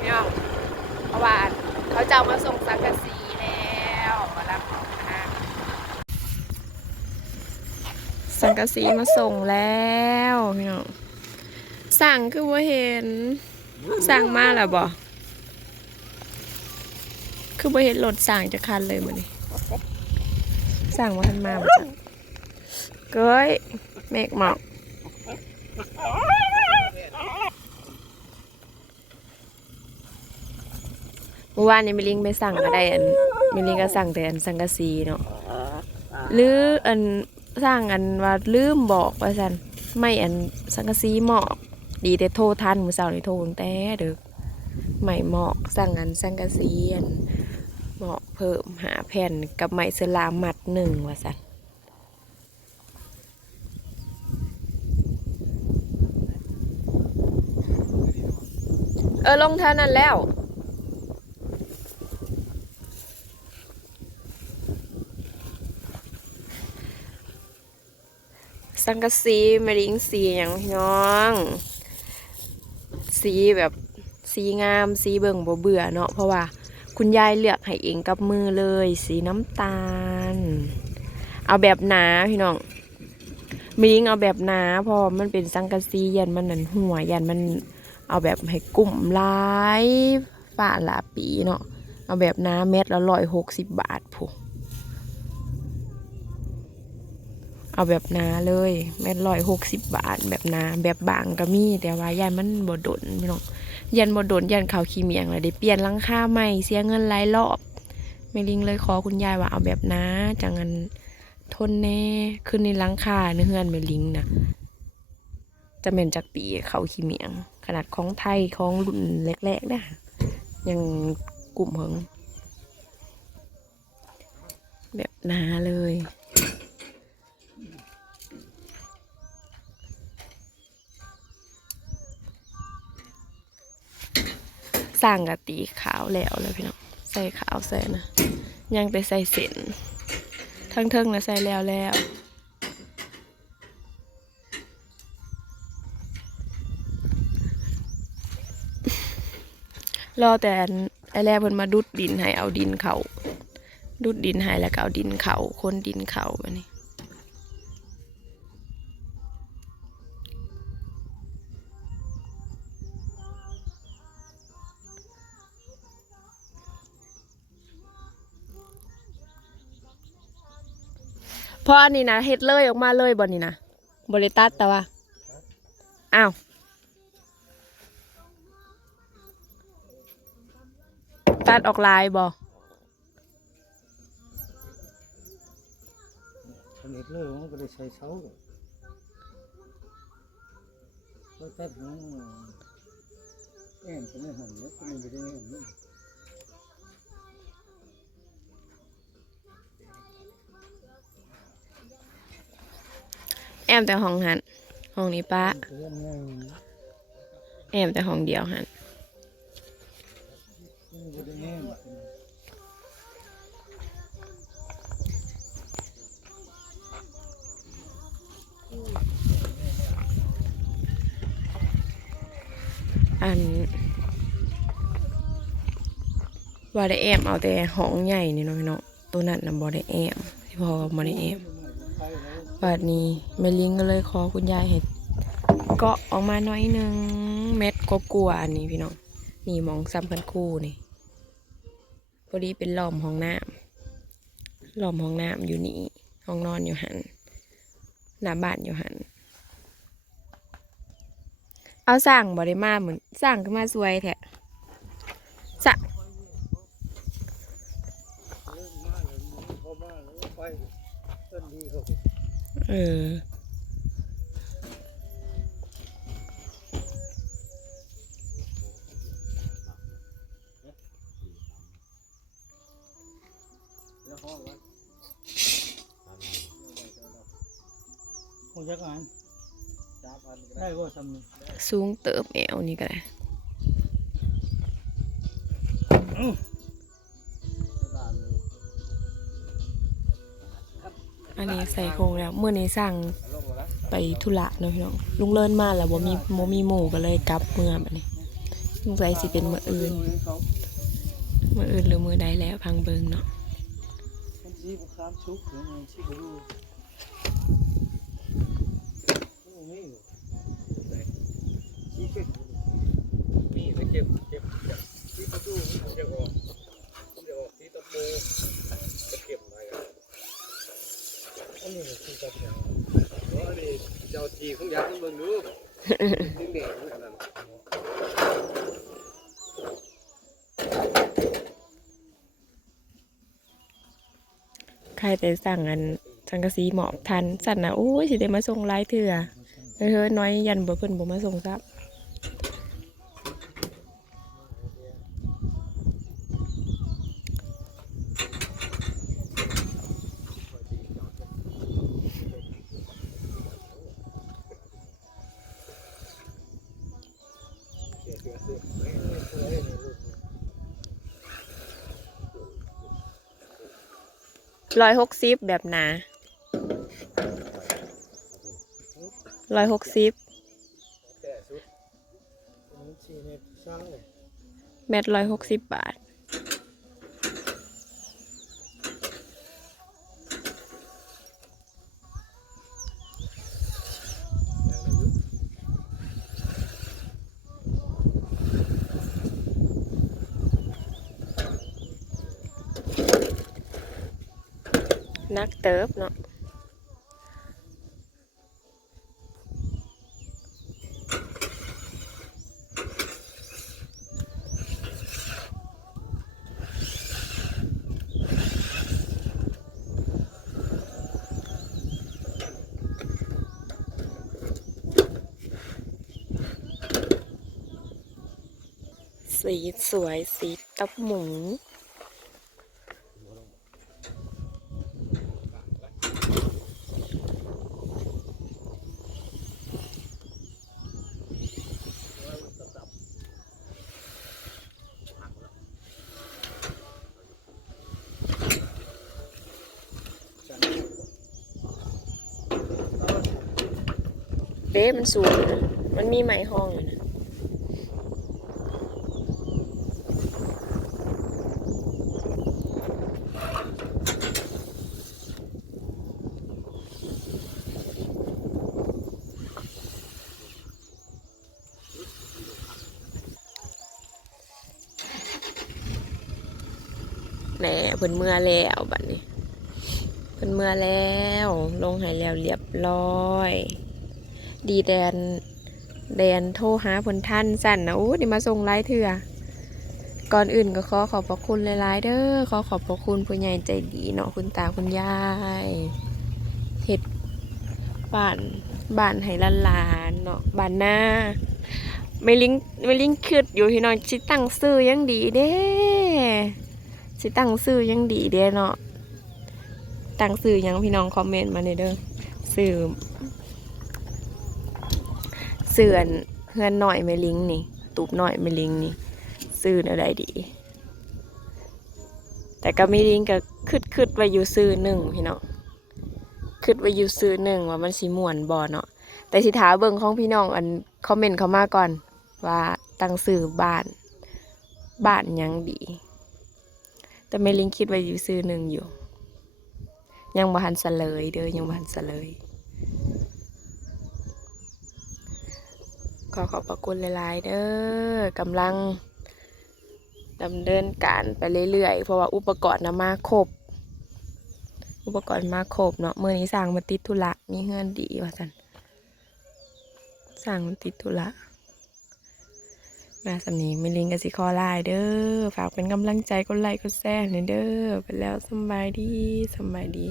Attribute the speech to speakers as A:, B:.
A: พี่น้องเพราะว่าเขาจะเอามาส่งสังกะสีแล้วกำลังออกหน้าสังกะสีมาส่งแล้วพี่น้องสั่งคือว่าเห็น สั่งมาแล้วบ่คือว่าเห็นรถสั่งจะคันเลยมันนี่สั่งมาทันมาบ่จ้ะเก้ยเมฆหมอก มื่อวานนี้มิลิงไปสั่งก็ได้อันมิลิงก็สั่งแต่อันสังกะสีเนาะหรืออันสั่งอันว่าลืมบอกว่าสันไม่อันสังกะสีหมอกดีแต่โทรทันมือเช้านี่โทรแต่เด้อไม่หมอกสั่งอันสังกะสีอันหมอกเพิ่มหาแผ่นกับไม้เสลามมัดหนึ่งว่าสันเออลงเท่านั้นแล้ว สังกะสีมะลิงสีอย่างพี่น้อง สีแบบสีงามสีเบิ่งบ่เบื่อเนาะเพราะว่าคุณยายเลือกให้เองกับมือเลย สีน้ำตาล เอาแบบหนาพี่น้องมะลิงเอาแบบหนาเพอมันเป็นสังกะสียันมันหนันหัวยันมันเอาแบบให้กลุ่มลายฝ้าลาปีเนาะเอาแบบหนาเม็ดละร้อยหกสิบบาทผู้ เอาแบบนาเลยแม่นร้อยหกสิบบาท แบบนาแบบบางก็มี แต่ว่ายันมันบดดนพี่น้องยันบดดนยันเขาขี้เมียงเลยได้เปลี่ยนลังคาใหม่เสียเงินหลายรอบแม่ลิงเลยขอคุณยายว่าเอาแบบนาจังงันทนแน่ขึ้นในลังคาในเฮือนแม่ลิงนะจะเป็นจากปีเขาขี้เมียง ขนาดของไทยของรุ่นแรกๆนะยังกลุ่มเหิงแบบนาเลย สร้างกะตีขาวแล้วเลยพี่น้องใส่ขาวใส่นะยังไปใส่เส้นทั้งเทิงนะใส่แล้วแล้วรอแต่ไอ้แรกเพิ่นมาดุดดินให้เอาดินเขาดุดดินให้แล้วก็เอาดินเขาคนดินเขาแบบนี้ พราะอันนี้นะเฮ็ดเลยออกมาเลยบนนี้นะบริตัดแต่ว่าอ้าวตัดออกลายบอ
B: ผลิตเลยมันก็ได้ใช้เสาก็ตัดหัวแอนก็ไม่หันแล้วก็ไม่ได้แอน
A: แอมแต่ห้องหันห้องนี้ป้าแอมแต่ห้องเดียวหัน
B: อัน
A: ว่าได้แอมเอาแต่ห้องใหญ่นี่เนาะพี่เนาะตัวนั้นน่ะบ่ได้แอมที่พอบ่ได้แอม บัดนี้แม่ลิงก็เลยขอคุณยายเห็ดเกาะออกมาหน่อยหนึงเม็ดก็กลัวอันนี้พี่น้องนี่มองซ้ำกันคู่นี่พอดีเป็นหล้อมห้องน้ำหล้อมห้องน้ำอยู่นี่ห้องนอนอยู่หันหน้าบ้านอยู่หันเอาสั่งบริมาเหมือนสั่งขึ้นมาสวยแท้สั่ง
B: พอมาแล้วไปต้นดีเขา
A: เออ
B: แล้วห้องวะคงจะอ่านได้ก็สำนึก
A: สูงเติบแอวนี่ก็ได้ อันนี้ใส่โครงแล้วเมื่อนี้สั่งไปธุระเนาะพี่น้องลุงเลินมาแล้วบ่มีบ่มีหมู่ก็เลยกลับเมื่อแบบนี้สงสัยสิเป็นมืออื่นมืออื่นหรือมือใดแล้วพังเบิงเนาะ
B: นี่เก็บ
C: เก็บเก็บที่ประตูนี่ผมจะออกผมจะออกที่ตะโพจะเก็บอะไรกัน
B: อันนี้ชีกับ เจ้า
C: ทีของยาเบิ่งดูดึงเด็กนาดนั้น
A: ใครแต่สั่งอันสังกะสีหมอบทันสั่นนะโอ้ยสิได้มาส่งหลายเถื่อเฮ้ยน้อยยันบ่เพิ่นบ่มาส่งซับ
C: เสียเสียเสียไม่ไม่เคยในรูป
A: ร้อยหกสิบแบบหนาร้อยหกสิบ
C: แต่สุด
B: มันชีเม็ดช่างเลย
A: เม็ดร้อยหกสิบบาท
C: ยางในยุค
A: นักเติบเนาะสีสวยสีตับหมู เด้มันสูงนะมันมีไหมห้องอยู่นะแหน่เพิ่นเมื่อแล้วบัดนี้เพิ่นเมื่อแล้ว ลงหายแล้วเรียบร้อย ดีแดนแดนโทรหาเพิ่นท่านสั่นนะโอ้ดีมาส่งไลายเถื่อก่อนอื่นก็ขอขอบพระคุณหลายๆเด้อขอขอบพระคุณผู้ใหญ่ใจดีเนาะคุณตาคุณยายเฮ็ดบ้านบ้านให้หลานเนาะบ้านหน้าไม่ลิงไม่ลิงคิดอยู่ที่น้องสิตั้งซื้อยังดีเด้สิตั้งซื้อยังดีเด้เนาะตั้งสื่อยังพี่น้องคอมเมนต์มาในอยเด้อสื่อ เสื่อนเพื่อนหน่อยไม่ลิงนี่ ตูบหน่อยไม่ลิงนี่สื่ออะไรดี แต่ก็ไม่ลิงก็คืดคืดไว้อยู่สื่อหนึ่งพี่น้องคืดไว้อยู่สื่อหนึ่งว่ามันสีม่วนบอเนาะแต่สิถาเบิ่งของพี่น้องอันคอมเมนต์เขามาก่อน ว่าตั้งสื่อบ้านบ้านยังดี แต่ไม่ลิงคิดไว้อยู่สื่อหนึ่งอยู่ ยังบ่ทันเสลยเด้อยังบ่ทันเสลย อขอบพระคุณหลาย ๆ เด้อกำลังดำเนินการไปเรื่อย ๆ เพราะว่าอุปกรณ์นะมาครบ อุปกรณ์มาครบเนาะเมื่อนี้สั่งมาติดธุระมีเฮือนดีว่าจันสั่งมันติดธุระมาสำนีไม่ลิงกับสิคอไลน์เด้อฝากเป็นกำลังใจกดไลค์กดแชร์หน่อยเด้อไปแล้วสบายดีสบายดี